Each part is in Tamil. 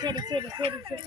சரி சரி சரி சரி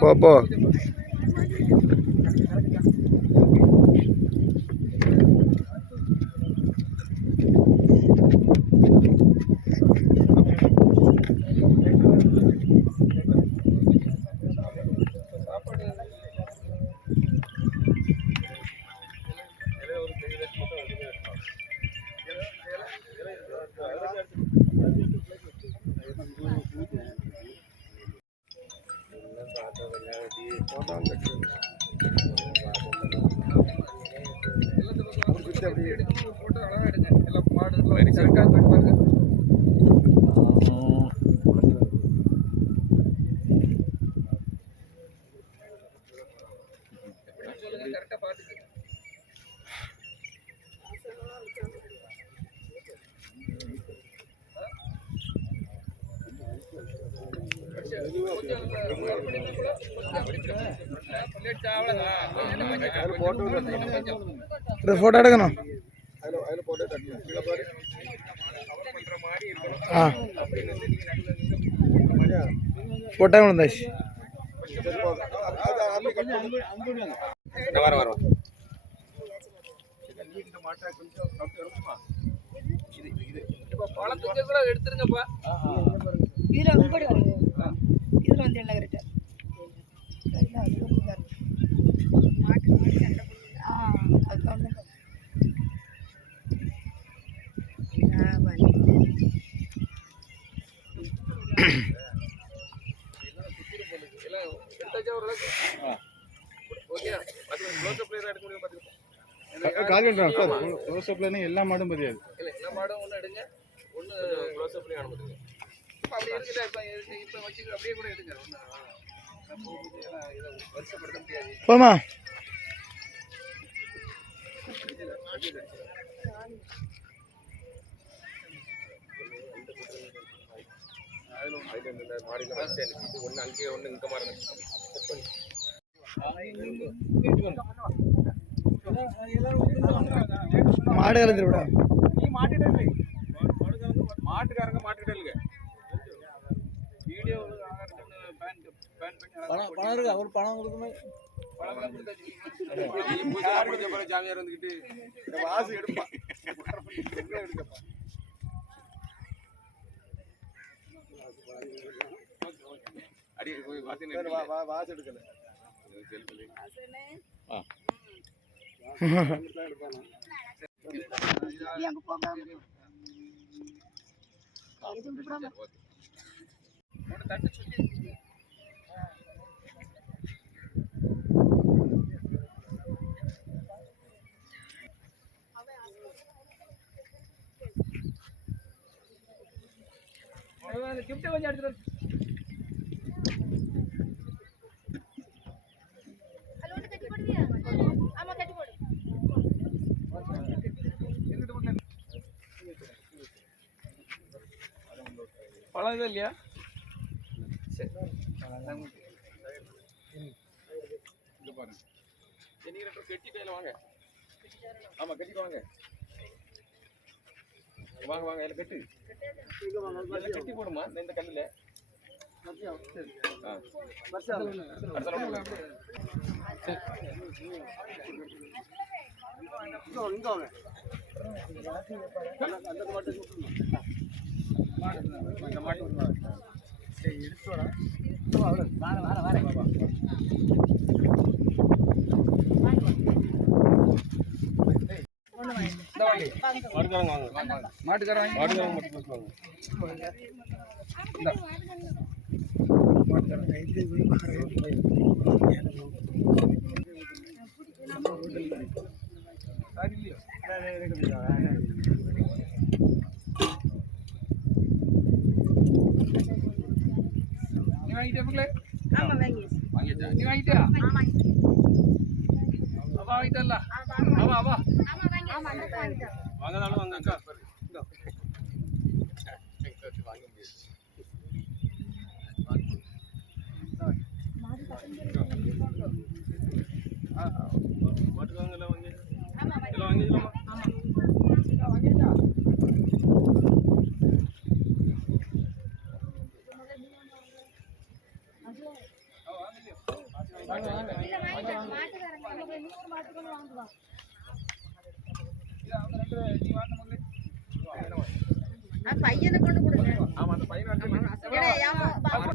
போ போ. ஒரு ஃபோட்டோ எடுக்கணும். ஆ. ஃபோட்டோ விழுந்தாச்சு வர வர எடுத்துருங்கப்பா இதுல உப்படி இதுல வந்து எல்லாம் கரெக்டா மாட்டு மாடு சண்டை போடுது. ஆ அது வந்து ஆ பண்ணி எல்லாம் எடுத்தாச்சா ஓரளவுக்கு ஓகே அது க்ளோஸ் அப்ல எடுக்க முடியும் கால் சார் க்ளோஸ்அப்ல எல்லா மாடும் தெரியாது இல்ல எல்லா மாடும் ஒன்று எடுங்க. ஒன்று க்ளோஸ் அப்லேயும் அனுப்புங்க இப்போ அப்படி இருக்குல்ல இப்போ இருக்கு இப்போ வச்சு அப்படியே கூட எடுங்க. ஒன்று இதை வருஷப்படுத்த முடியாது. போமா ஒன்று அங்கேயே ஒன்று இங்கே மாறுங்க மாடு கலந்துரு விட. நீ மாட்டிடல மாட்டுக்காரங்க மாட்டிடலுங்க வீடியோ பணம் பணம் இருக்கு அவர் பணம் கொடுக்குமே. சாமியார் வந்துக்கிட்டு வாசு எடுப்பா எங்க எடுக்கப்பா அடி வாசு எடுக்கல. கிஃப்ட் கொஞ்சம் எடுத்துட்டு எதுவும் இல்லையா சரி இங்க பாருங்க. கெட்டி கையில வாங்க. ஆமா கட்டிட்டு வாங்க. வாங்க வாங்க இதுல கட்டு. இதுல கட்டி போடுமா? இந்த- கல்லுல. சரி. ஆ. அடுத்த round வாங்க. மாட்டுக்காரன் நீ வாங்கிட்டியா மக்களே? ஆமா வாங்கி வாங்கிட்டா? நீ வாங்கிட்டியா? அவா வாங்கிட்டல்ல? அவா, வாங்க அக்கா. இந்தா. வாங்க முடியாது. ஆ, ஆ. மாட்டுக்காரங்க எல்லாம் வாங்கி எல்லாம் வாங்கிக்கலாமா? எல்லாம் வாங்கியாச்சா? ஆ, வாங்கலையோ? வாங்க, வாங்க. இது அவங்க ரெண்டு பேரும் நீ வாங்க மகளே. வா, இதை வாங்க. பையனை கொண்டு கொடுங்க ஆமா அந்த பையன் வாங்க.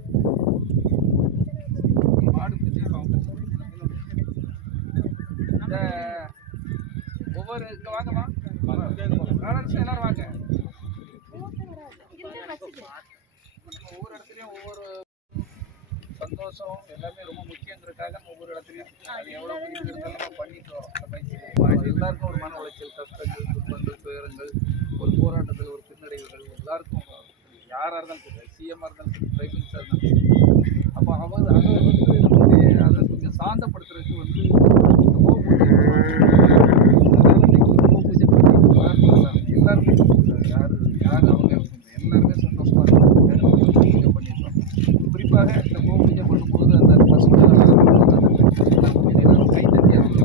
ஒவ்வொரு இங்க வாங்கம்மா எல்லாரும் வாங்க நம்ம ஒவ்வொரு இடத்துலயும் ஒவ்வொரு சந்தோஷம் எல்லாமே ரொம்ப முக்கியங்கிறதுக்காக நம்ம ஒவ்வொரு இடத்துலயும் அது இருந்தாலும் நம்ம பண்ணிட்டு வரோம் எல்லாருக்கும் ஒரு மன உளைச்சல் கஷ்டங்கள் துன்பங்கள் துயரங்கள் ஒரு போராட்டங்கள் ஒரு பின்னடைவுகள் எல்லாருக்கும் யாராக இருந்தாலும் சரி சிஎம்மாக இருந்தாலும் சரி பிரைம் மினிஸ்டர் இருந்தாலும் அப்போ அவர் அதை வந்து நம்மளுடைய அதை கொஞ்சம் சாந்தப்படுத்துறதுக்கு வந்து இந்த கோ பூஜை அதனால இன்னைக்கு ஒரு கோ பூஜை பண்ணி எல்லாருக்கும் நல்லா இருக்கு. எல்லாருமே சந்தோஷம். யாரு யார் அவங்க எல்லாருமே சந்தோஷமா இருக்காங்க கோ பூஜை பண்ணிட்டோம் குறிப்பாக இந்த கோ பூஜை பண்ணும்போது அந்த பசுமை எல்லாரும் கை தட்டி அவங்க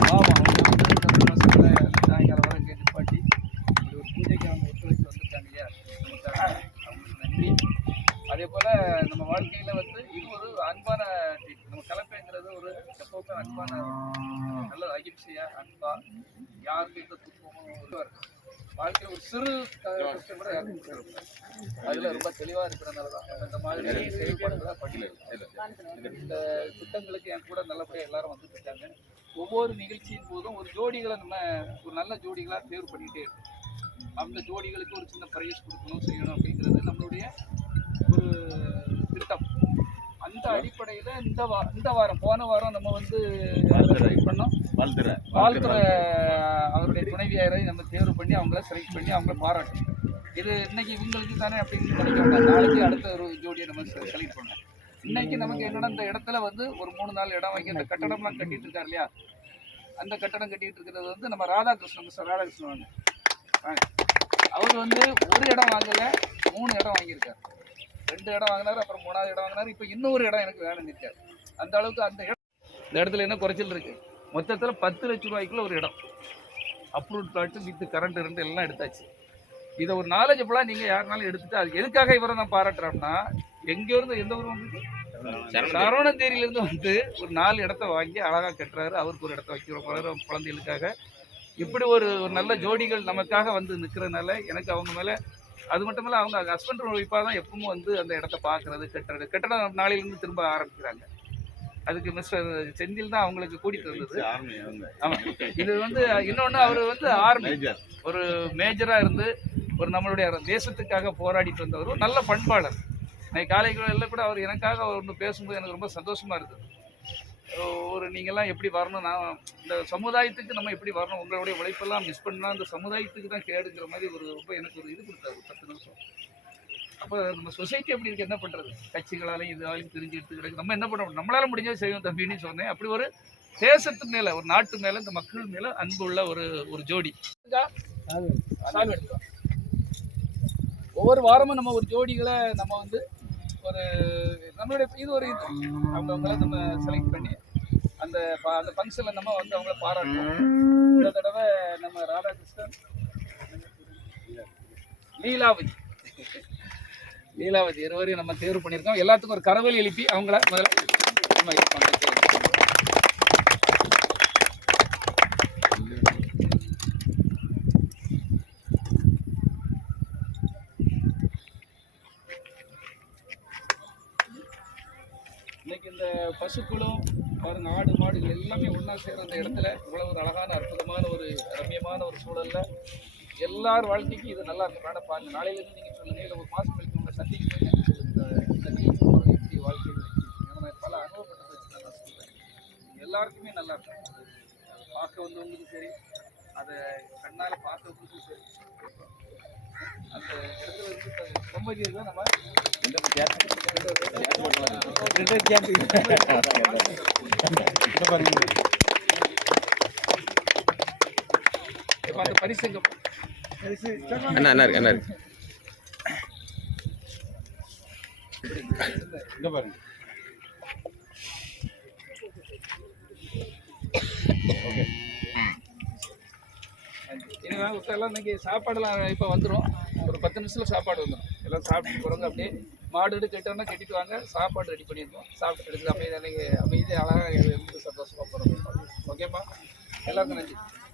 பாவம் அவங்க வந்து இந்த பசங்களை சாயங்காலம் வரை இங்கே நிப்பாட்டி இப்படி ஒரு பூஜைக்கு அவங்க ஒத்துழைச்சு வந்திருக்காங்க இல்லையா நமக்காக அவங்களுக்கு நன்றி அதே போல் நம்ம வாழ்க்கையில் வந்து இது ஒரு அன்பான. நம்ம கலப்பைங்கிறது ஒரு எப்பவுமே அன்பான நல்ல அகிம்சையா அன்பா யாருக்கு எந்த துன்பமும் ஒரு வாழ்க்கையில் ஒரு சிறு கஷ்டம் கூட யாருக்கும். அதுல ரொம்ப தெளிவா இருக்கிறனால தான் இந்த மாதிரி செயல்பாடுகளை பண்ணிட்டு இந்த திட்டங்களுக்கு என் கூட நல்லபடியா எல்லாரும் வந்துட்டு இருக்காங்க. ஒவ்வொரு நிகழ்ச்சியின் போதும் ஒரு ஜோடிகளை நம்ம ஒரு நல்ல ஜோடிகளா தேர்வு பண்ணிட்டே இருக்கோம். அந்த ஜோடிகளுக்கு ஒரு சின்ன பிரைஸ் கொடுக்கணும் செய்யணும் அப்படிங்கிறது நம்மளுடைய ஒரு திட்டம். அந்த அடிப்படையில இந்த வா இந்த வாரம் போன வாரம் நம்ம வந்து பண்ணோம். வாழ்த்துற அவருடைய துணைவியாரை நம்ம தேர்வு பண்ணி அவங்கள செலக்ட் பண்ணி அவங்கள பாராட்டணும். இது இன்னைக்கு இவங்களுக்கு தானே அப்படின்னு நினைக்க வேண்டாம் நாளைக்கு அடுத்த ஒரு ஜோடியை நம்ம செலக்ட் பண்ணோம் இன்னைக்கு நமக்கு என்னன்னா இந்த இடத்துல வந்து ஒரு மூணு நாள் இடம் வாங்கி அந்த கட்டடம்லாம் கட்டிட்டு இருக்காரு இல்லையா? அந்த கட்டடம் கட்டிட்டு இருக்கிறது வந்து நம்ம ராதாகிருஷ்ணன் மிஸ்டர் ராதாகிருஷ்ணன் வாங்க. அவர் வந்து ஒரு இடம் வாங்கல மூணு இடம் வாங்கியிருக்காரு. ரெண்டு இடம் வாங்கினாரு அப்புறம் மூணாவது இடம் வாங்கினாரு. இப்போ இன்னொரு இடம் எனக்கு வேணும்னு இருக்காரு அந்த அளவுக்கு அந்த இடம் இந்த இடத்துல என்ன குறைச்சல் இருக்கு? மொத்தத்தில் பத்து லட்ச ரூபாய்க்குள்ள ஒரு இடம். அப்ரூவ் பிளாட்டு வித் கரண்ட் ரெண்டு எல்லாம் எடுத்தாச்சு. இதை ஒரு நாலேஜபிளாக நீங்கள் யாருனாலும் எடுத்துட்டு அதுக்கு எதுக்காக இவரை நான் பாராட்டுறோம்னா எங்கேயோ இருந்து எந்த ஊர் வந்து சரவணந்தேரியிலேருந்து வந்து ஒரு நாலு இடத்த வாங்கி அழகாக கட்டுறாரு. அவருக்கு ஒரு இடத்த வைக்கிற போகிற குழந்தைகளுக்காக. இப்படி ஒரு ஒரு நல்ல ஜோடிகள் நமக்காக வந்து நிற்கிறதுனால எனக்கு அவங்க மேலே அது மட்டும் இல்லை அவங்க ஹஸ்பண்ட் ஒய்ஃபாக தான் எப்பவும் வந்து அந்த இடத்த பார்க்கறது கட்டுறது. கட்டடம் நாளையிலேருந்து திரும்ப ஆரம்பிக்கிறாங்க. அதுக்கு மிஸ்டர் செந்தில் தான் அவங்களுக்கு கூட்டிட்டு வந்தது. ஆமா. இது வந்து இன்னொன்று அவர் வந்து ஆர்மி ஒரு மேஜராக இருந்து ஒரு நம்மளுடைய தேசத்துக்காக போராடிட்டு வந்தவர். நல்ல பண்பாளர். நான் காலைகளில் கூட அவர் எனக்காக ஒன்று பேசும்போது எனக்கு ரொம்ப சந்தோஷமா இருந்தது ஒரு நீங்கள்லாம் எப்படி வரணும்? நான் இந்த சமுதாயத்துக்கு நம்ம எப்படி வரணும்? உங்களுடைய உழைப்பெல்லாம் மிஸ் பண்ணால் அந்த சமுதாயத்துக்கு தான் கேடுங்கிற மாதிரி ஒரு ரொம்ப எனக்கு ஒரு இது கொடுத்தாரு பத்து நிமிஷம். அப்போ நம்ம சொசைட்டி எப்படி இருக்கு? என்ன பண்ணுறது கட்சிகளாலையும் இதாலையும் பிரிஞ்சு எடுத்து கிடக்கு. நம்ம என்ன பண்ண நம்மளால முடிஞ்சது செய்வோம் தம்பின்னு சொன்னேன். அப்படி ஒரு தேசத்து மேலே ஒரு நாட்டு மேலே இந்த மக்கள் மேலே அன்புள்ள ஒரு ஒரு ஜோடி. ஒவ்வொரு வாரமும் நம்ம ஒரு ஜோடிகளை நம்ம வந்து ஒரு நம்மளுடைய இது ஒரு இது. அவங்கவுங்கள நம்ம செலக்ட் பண்ணி அந்த ப- அந்த ஃபங்க்ஷனில் நம்ம வந்து அவங்கள பாராட்டுவோம். இந்த தடவை நம்ம ராதாகிருஷ்ணன் லீலாவதி. லீலாவதி இருவரையும் நம்ம தேர்வு பண்ணியிருக்கோம். எல்லாத்துக்கும் ஒரு கரவல் எழுப்பி அவங்கள முதல்ல நம்ம இது பண்ணுறோம் இன்னைக்கு இந்த பசுக்களும் பாருங்க ஆடு மாடுகள் எல்லாமே ஒன்றா சேர்ற அந்த இடத்துல இவ்வளவு ஒரு அழகான அற்புதமான ஒரு ரம்யமான ஒரு சூழலில் எல்லார் வாழ்க்கைக்கும் இது நல்லா இருக்கும். மேடம் பாருங்க நாளையிலேருந்து நீங்கள் சொல்லுங்க. இல்லை ஒரு மாதம் கழித்து உங்களை சந்திக்கும் போது எப்படி வாழ்க்கை ஏன்னா பல அனுபவப்பட்டதை எல்லாருக்குமே நல்லா இருக்கும். பார்க்க வந்தவங்களுக்கும் சரி அதை கண்ணால் சரி அந்த இடத்துல வந்து தான் நம்ம இப்போ அந்த பரிசங்க அண்ணா அண்ணா இருக்கு அண்ணா இருக்கு. இங்க பாருங்க. இனிமேல் இப்போ எல்லாம் இன்றைக்கி சாப்பாடுலாம் இப்போ வந்துடும் ஒரு பத்து நிமிஷத்தில் சாப்பாடு வந்துடும் எல்லாம் சாப்பிட்டு போகிறவங்க அப்படியே மாடு எடு கட்டோம்னா கட்டிட்டு வாங்க. சாப்பாடு ரெடி பண்ணியிருக்கோம் சாப்பிட்டு எடுத்து அமைதி அன்றைக்கி அமைதி அழகாக இருந்து சந்தோஷமாக போகிறோம் ஓகேப்பா? எல்லாருக்கும் நன்றி.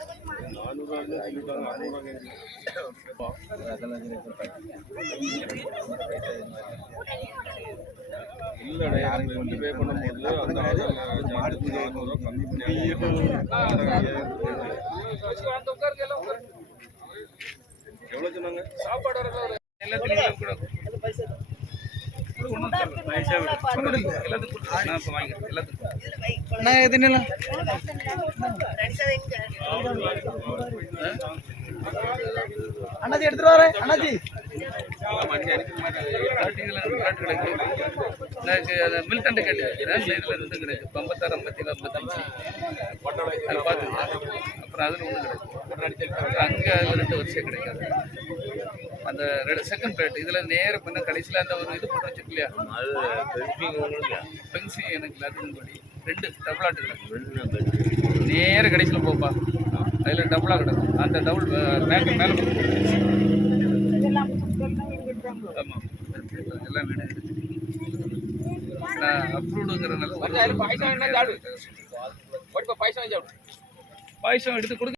அவன் அவன் கார்த்திகை வந்து அந்த உட்காருங்க எல்லாம் சொன்னாங்க? சாப்பாடு கூட நான் எது நிலம் அண்ணாச்சி எடுத்துட்டு வரேன் அண்ணாஜி மில்டன் கேட்டு இதில் இருந்து கிடையாது ஐம்பத்தாறு ஐம்பத்தி ஐம்பத்தஞ்சு பார்த்து அப்புறம் அதில் ஒன்று கிடைக்கும் அங்கே ரெண்டு வருஷம் கிடைக்காது. அந்த ரெண்டு செகண்ட் பிளேட் இதில் நேர பண்ண கடைசியில் அந்த ஒரு இது போட்டு வச்சிருக்கு இல்லையா? பென்சி எனக்கு எல்லாத்துக்கும் படி ரெண்டு டபுளாட்டு கிடக்கும் நேர கடைசியில் போப்பா. அதில் டபுளாக கிடக்கும் அந்த டபுள் மேலே மேலே ஆமாம் எல்லாம் வீடு அப்ரூவ்டுங்கிறனால பாயசம் பாயசம் எடுத்து கொடுக்க